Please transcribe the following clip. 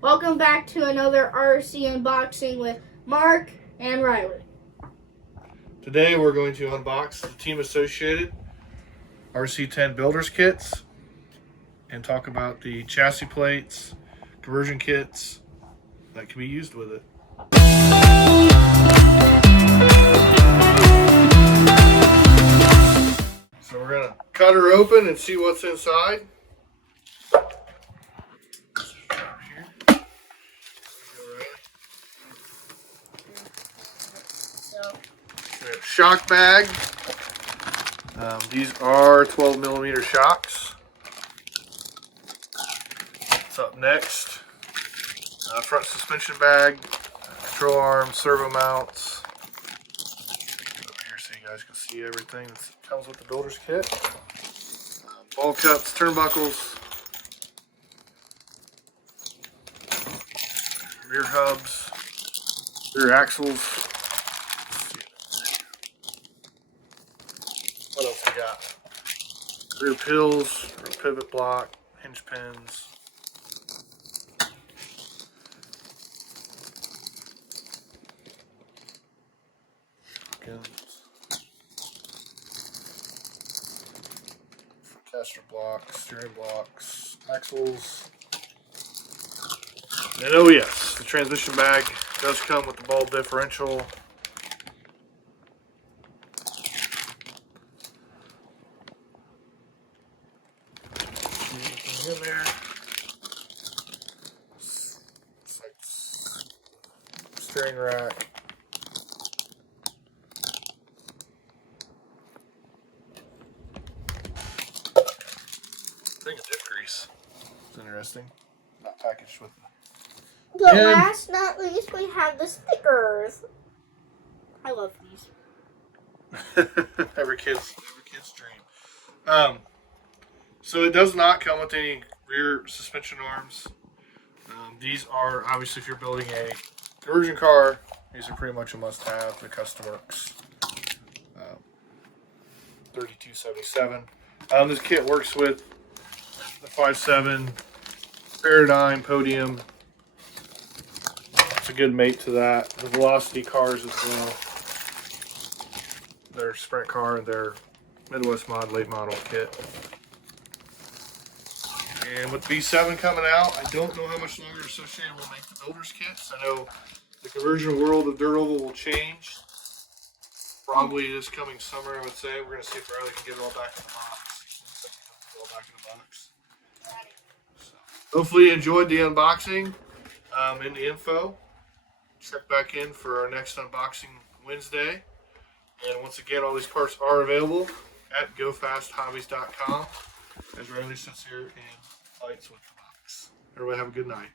Welcome back to another RC unboxing with Mark and Riley. Today we're going to unbox the Team Associated RC10 Builders Kits and talk about the chassis plates, conversion kits that can be used with it. So we're going to cut her open and see what's inside. Shock bag. These are 12 millimeter shocks. What's up next? Front suspension bag, control arm, servo mounts. Over here so you guys can see everything that comes with the builder's kit. Ball cups, turnbuckles, rear hubs, rear axles. What else we got? Rear pills, rear pivot block, hinge pins. Caster blocks, steering blocks, axles. And oh yes, the transmission bag does come with the ball differential. In there. It's like steering rack. Thing of diff grease. It's interesting. Not packaged with But last not least, we have the stickers. I love these. every kid's dream. So it does not come with any rear suspension arms. These are obviously, if you're building a conversion car, these are pretty much a must-have. The Custom Works 3277. This kit works with the 5.7 Paradigm Podium. It's a good mate to that. The Velocity cars as well. Their sprint car and their Midwest Mod late model kit. And with B7 coming out, I don't know how much longer Associated will make the builders kits. I know the conversion world of dirt oval will change. Probably this coming summer, I would say. We're going to see if Riley can get it all back in the box. So, hopefully you enjoyed the unboxing and the info. Check back in for our next unboxing Wednesday. And once again, all these parts are available at gofasthobbies.com. As Riley sits here and fights with the box. Everybody have a good night.